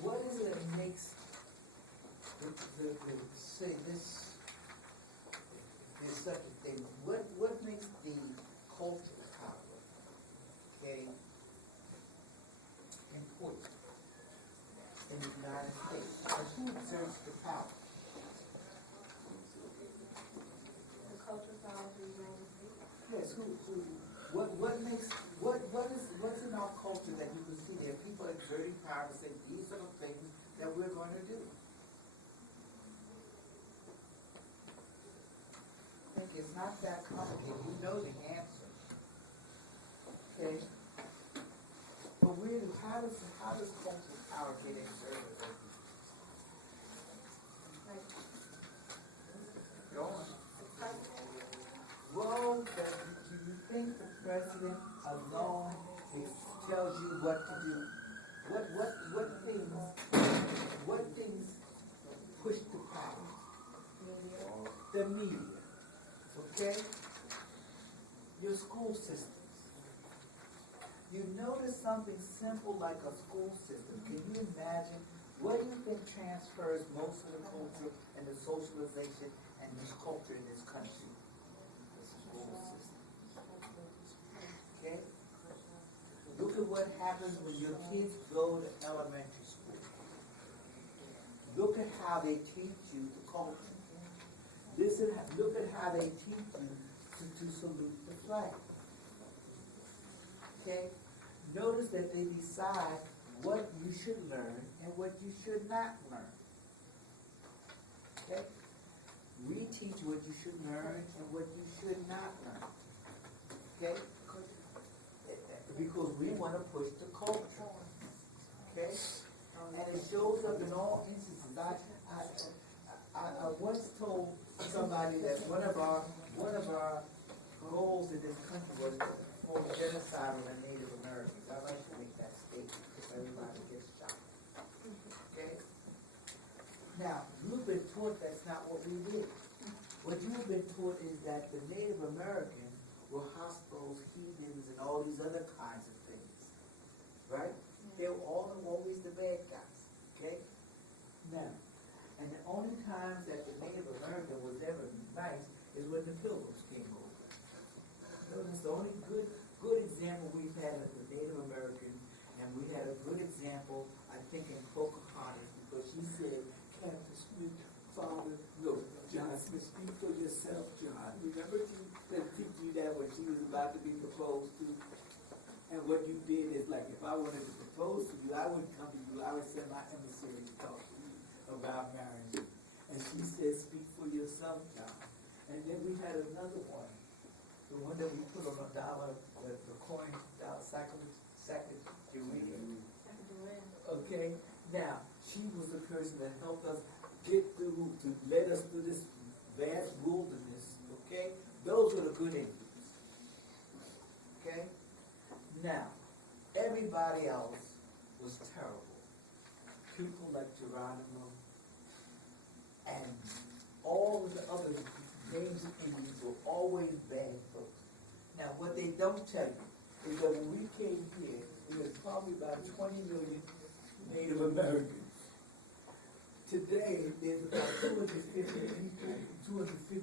what is it that makes say this, there's such a thing, what makes the cultural power, okay, important in the United States? And who exerts the power? The cultural power of the United States. Yes, what's in our culture that you can see there? People exerting power to say these are the things that we're going to do. I think it's not that complicated. You know the answer. Okay? But really, how does cultural power get exerted? Go on. Well, do you think the president alone tells you what to do? What things push the power? The media. Okay? Your school systems. You notice something simple like a school system. Can you imagine what do you think transfers most of the culture and the socialization and this culture in this country? The school system. Okay? Look at what happens when your kids go to elementary school. Look at how they teach you the culture. Look at how they teach you to salute the flag. Okay? Notice that they decide what you should learn and what you should not learn. Okay? We teach what you should learn and what you should not learn. Okay? Because we want to push the culture. Okay? And it shows up in all instances. I once told somebody that one of our goals in this country was to perform genocide on the Native Americans. I like to make that statement because everybody gets shot. Okay? Now, you've been taught that's not what we did. What you've been taught is that the Native Americans were hostiles, heathens, and all these other kinds of things. Right? They were always the bad guys. Okay? Now, and the only times that the Native American was ever nice is when the Pilgrims came over. Notice the only good example we've had of the Native American, and we had a good example, I think, in Pocahontas, because she said, Captain Smith, Father, no, John Smith, speak for yourself, John. Remember she said teach you that when she was about to be proposed to? And what you did is like, if I wanted to propose to you, I wouldn't come to you, I would send my emissary to talk to you about marriage. And she said, speak for yourself, John. And then we had another one, the one that we put on a dollar, the coin, dollar Sacagawea. Okay, now, she was the person that helped us get through, to let us through this vast wilderness, okay? Those were the good Indians. Okay? Now, everybody else was terrible. People like Geronimo, and all of the other names of Indians were always bad folks. Now, what they don't tell you is that when we came here, there was probably about 20 million Native Americans. Today, there's about 250 people, 250,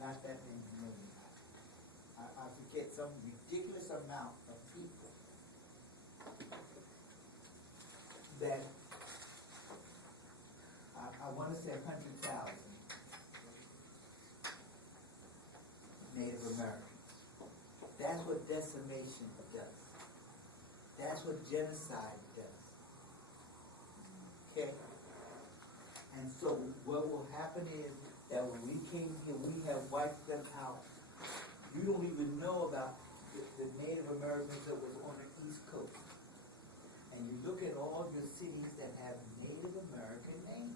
not that many million. I forget some ridiculous amount of people that I want to say 100,000 Native Americans. That's what decimation does. That's what genocide does. Okay? And so what will happen is that when we came here, we have wiped them out. You don't even know about the Native Americans that was on the East Coast. And you look at all your cities that have Native American names.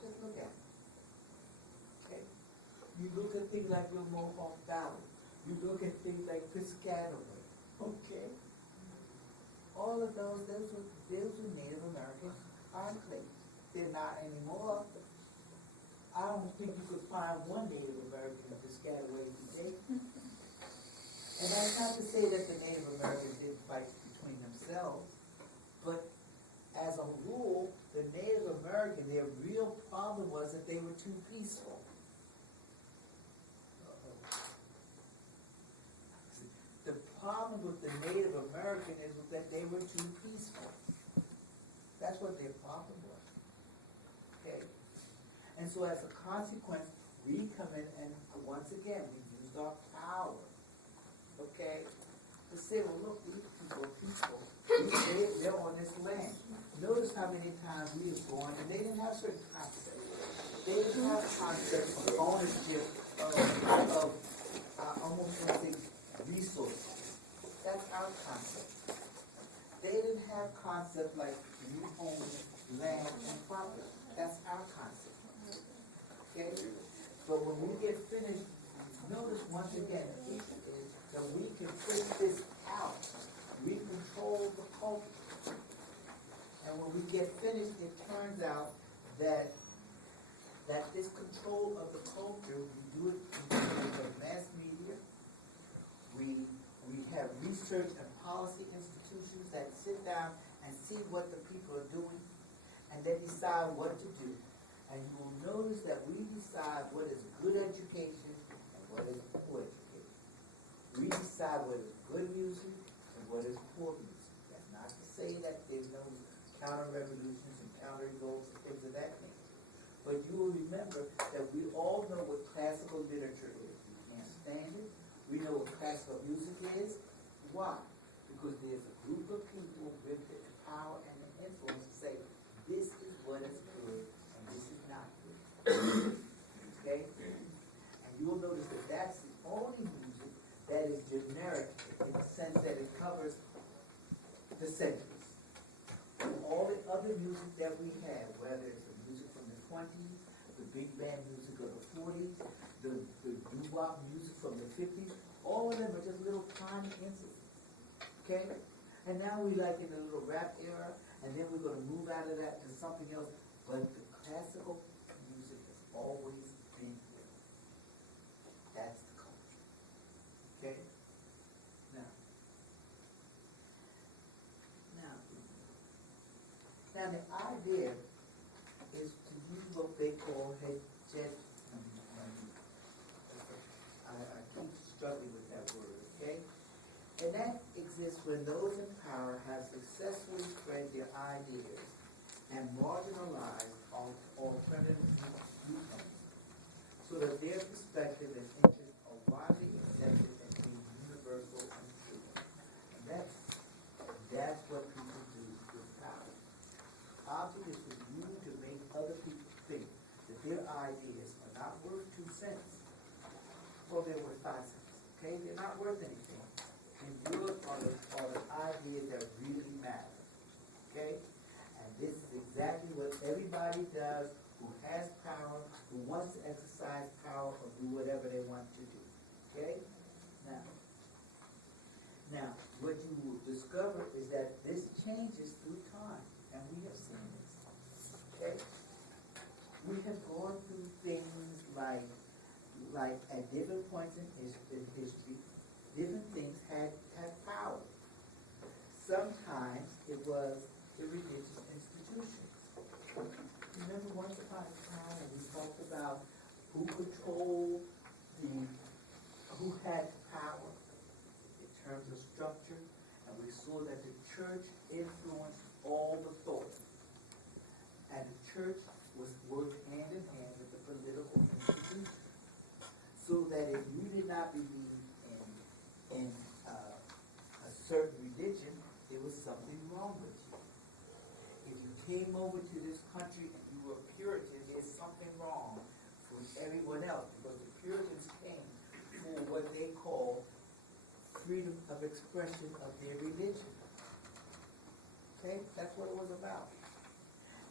Just look at it. Okay? You look at things like the Mohawk Valley. You look at things like Piscataway. Okay? All of those were Native American enclaves. They're not anymore. I don't think you could find one Native American in Piscataway today. And that's not to say that the Native Americans didn't fight between themselves. as a rule, the Native American, their real problem was that they were too peaceful. The problem with the Native American is that they were too peaceful. That's what their problem was. Okay? And so as a consequence, we come in and once again, we used our power. Okay? To say, well, look, these people are peaceful. They're on this land. Notice how many times we have gone, and they didn't have certain concepts. They didn't have concepts of ownership of almost like resources. That's our concept. They didn't have concepts like you own land and property. That's our concept. Okay? But when we get finished, notice once again, the issue is that we can figure this out. We control the culture. And when we get finished, it turns out that this control of the culture, we do it through the mass media. We have research and policy institutions that sit down and see what the people are doing, and then decide what to do. And you will notice that we decide what is good education and what is poor education. We decide what is good music and what is poor music. That's not to say that there's no counter-revolutions and counter-revolts and things of that nature. But you will remember that we all know what classical literature is. We can't stand it. We know what classical music is. Why? Because there's a group of people with the power and the influence to say, this is what is good and this is not good. Okay? And you'll notice that that's the only music that is generic in the sense that it covers the centuries. All the other music that we have, whether it's the music from the 20s, the big band music of the 40s, the doo-wop music from the 50s, all of them are just little tiny incidents. Okay? And now we like in the little rap era, and then we're going to move out of that to something else. But the classical music has always been here. That's the culture. Okay? Now the idea is to use what they call hegemony. I keep struggling with that word, okay? And that exists when those in power have successfully spread their ideas and marginalized alternative viewpoints so that their perspective and interests are widely accepted as being universal and true. And that's what people do with power. Object is for you to make other people think that their ideas are not worth 2 cents. Well, they're worth 5 cents. Okay? They're not worth anything. And yours are the ideas that really matter. Okay? And this is exactly what everybody does who has power, who wants to exercise power or do whatever they want to do. Okay? Now, what you will discover is that this changes through time. And we have seen this. Okay? We have gone through things like at different points in history, different things had power. Sometimes it was the religious institutions. Remember once upon a time we talked about who had power in terms of structure, and we saw that the church influenced all the thought. And the church worked hand in hand with the political institutions. So that if you did not believe in a certain religion, there was something wrong with you. If you came over to this country and you were a Puritan, there's something wrong with everyone else, because the Puritans came for what they call freedom of expression of their religion. Okay? That's what it was about.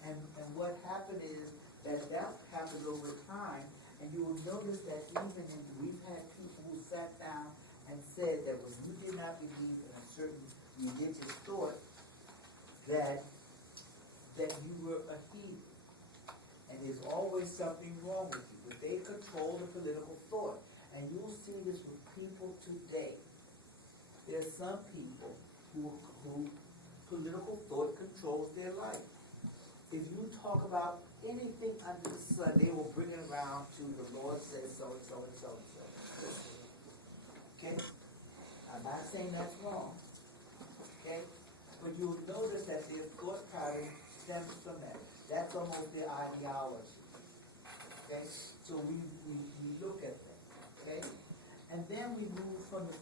And what happened is that happened over time, and you will notice that we've had people who sat down and said that when you did not believe in a certain religious thought, that you were a heathen. And there's always something wrong with you. But they control the political thought. And you'll see this with people today. There are some people who political thought controls their life. If you talk about anything under the sun, they will bring it around to the Lord says so and so and so and so. Okay? I'm not saying that's wrong. Okay? But you'll notice that their thought pattern stems from that. That's almost their ideology. Okay? So we look at that. Okay? And then we move from the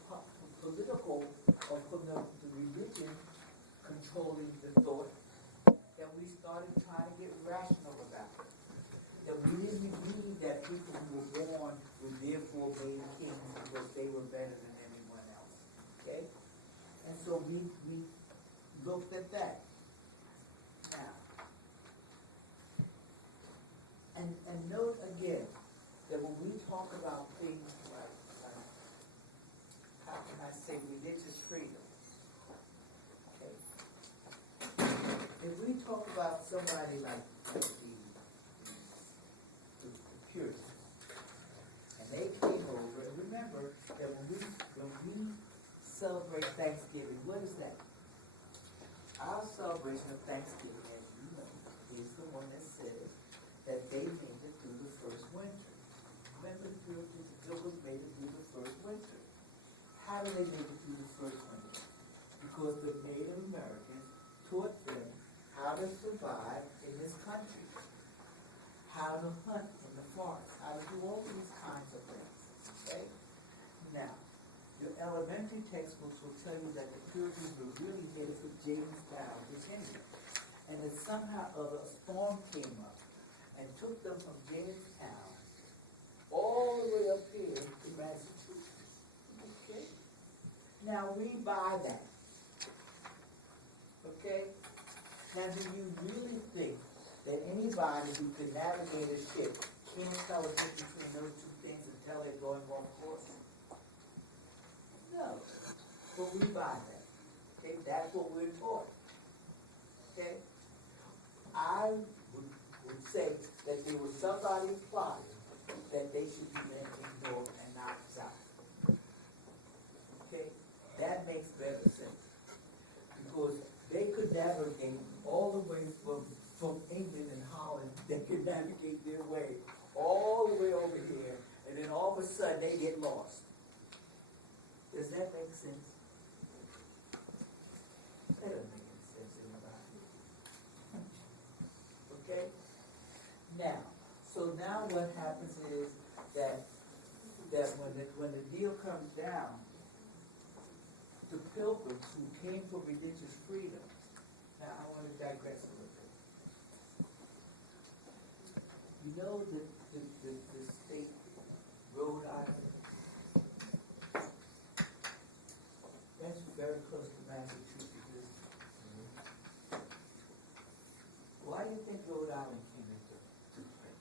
political or from the religion controlling the thought, that we started trying to get rational about it. That we didn't believe that people who were born were therefore made kings because they were better than anyone else. Okay? And so we looked at that. Now, and note again that when we talk about things like how can I say religious freedom? Okay. If we talk about somebody like the Puritans, and they came over, and remember that when we celebrate Thanksgiving, what is that? Our celebration of Thanksgiving, as you know, is the one that says that they made it through the first winter. Remember the Puritans, the Pilgrims made it through the first winter. How did they make it through the first winter? Because the Native Americans taught them how to survive in this country, how to hunt in the forest, how to do all these kinds of things. Okay? Now, your elementary textbooks will tell you that the Puritans were really headed for Jamestown, Virginia. And that somehow or other a storm came up and took them from Jamestown all the way up here to Massachusetts. Okay? Now we buy that. Okay? Now do you really think that anybody who can navigate a ship can't tell the difference between those two things until they're going off course? No. But we buy that. Okay? That's what we're taught. Okay? I would say that there was somebody plotting that they should be making north and not south. Okay? That makes better sense. Because they could navigate all the way from England and Holland, they could navigate their way all the way over here, and then all of a sudden they get lost. Does that make sense? That doesn't make any sense to anybody. Okay? Now, so now what happens is that when the deal comes down, the Pilgrims who came for religious freedom. Now I want to digress a little bit. You know the state, Rhode Island, that's very close to Massachusetts. Why do you think Rhode Island came into play?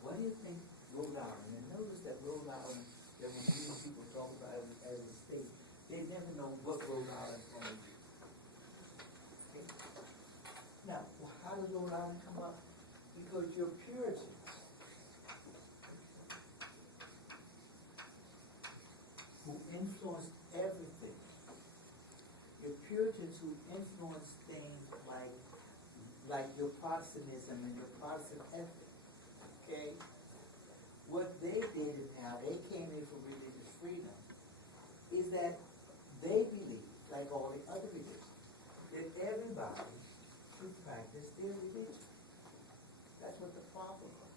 Why do you think Rhode Island? And notice that Rhode Island, that when these people talk about it as a state, they never know what Rhode Island's going to do. Okay? Now, how did Rhode Island come up? Because you're Puritans who influenced everything. Your Puritans who influenced things like your Protestantism and your Protestant ethic. Okay? What they did is now, they came in for religious freedom, is that they believe, like all the other religions, that everybody should practice their religion. That's what the problem was.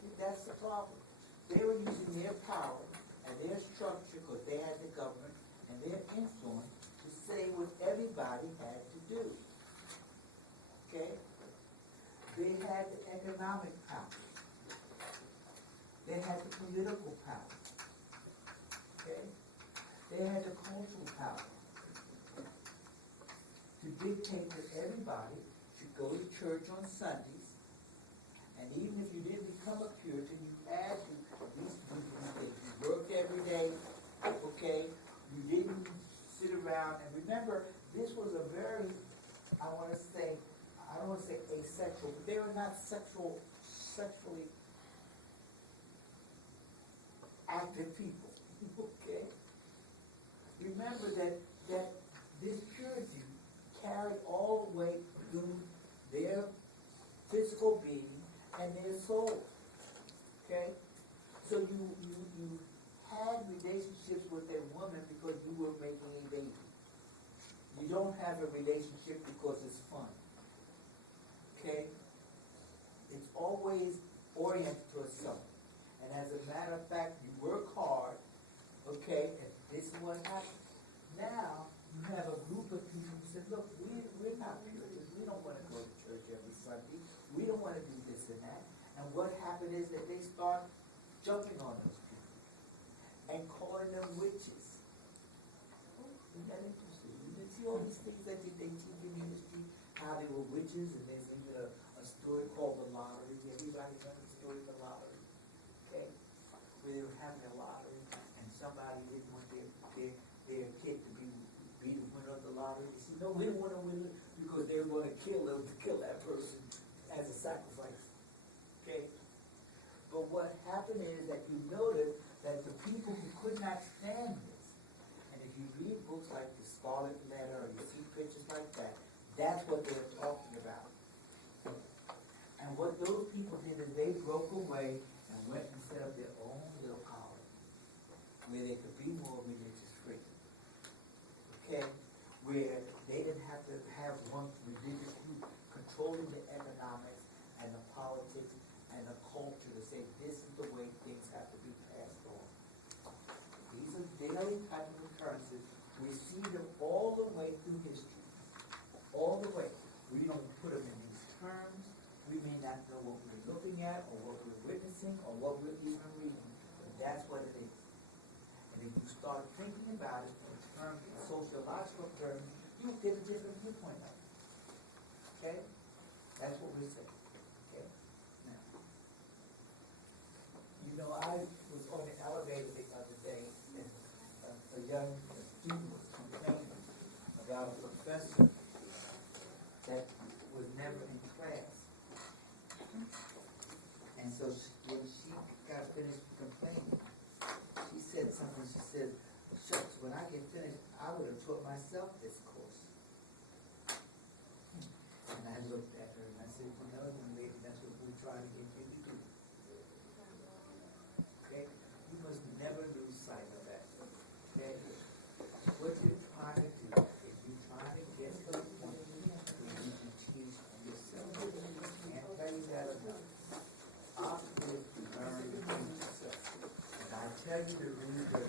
Okay, that's the problem. They were using their power and their structure, because they had the government, and their influence to say what everybody had to do. Okay? They had the economic power. They had the political power. Okay? They had the cultural power to dictate that everybody should go to church on Sundays, and even if you didn't become a Puritan, you had to at least do these things. You worked every day, okay? You didn't sit around, and remember, this was a very, I don't want to say asexual, but they were not sexually active people, okay? remember that this purity carried all the way through their physical being and their soul. Okay? So you had relationships with a woman because you were making a baby. You don't have a relationship because it's fun. Okay? It's always oriented to itself. And as a matter of fact, you work hard, okay, and this is what happens. Now, you have a group of people who said, look, we're not Puritans. We don't want to go to church every Sunday. We don't want to do this and that. And what happened is that they start jumping on those people and calling them witches. Isn't that interesting? You see all these things that they teach in ministry, how they were witches, and there's even a story called the lottery. Everybody knows the story of the lottery, okay? Where they were having a lottery, and somebody didn't want their kid to be the winner of the lottery. They said, no, we don't want to win it because they were going to kill that person as a sacrifice, okay? But what happened is that you notice that the people who could not stand this, and if you read books like The Scarlet Letter or you see pictures like that, that's what they're talking about. And what those people did is they broke away and went and set up their own little college where they could be more religious free. Okay? Where they didn't have to have one religious group controlling the economics and the politics and the culture to say this is the way things have to be passed on. These are daily type of occurrences. We see them all the way through history. All the way. We don't put them in these terms. We may not know what we're looking at or what we're witnessing or what we're even reading. But that's what it is. And if you start thinking about it in terms of sociological terms, you get a different viewpoint of it. Okay? That's what we're saying. Okay? Now, you know, I was on the elevator the other day, and a young student was complaining about a professor that was never in class. And so when she got finished complaining, she said something. She said, shucks, when I get finished, I would have taught myself this course. And I looked at her and I said, you know, young lady, that's what we're trying to get you to do. Okay? You must never lose sight of that. Okay? What you're trying to do is you're trying to get to the point where you can teach yourself. Can't tell you that enough. Opposite to learn to teach yourself. And I tell you to read the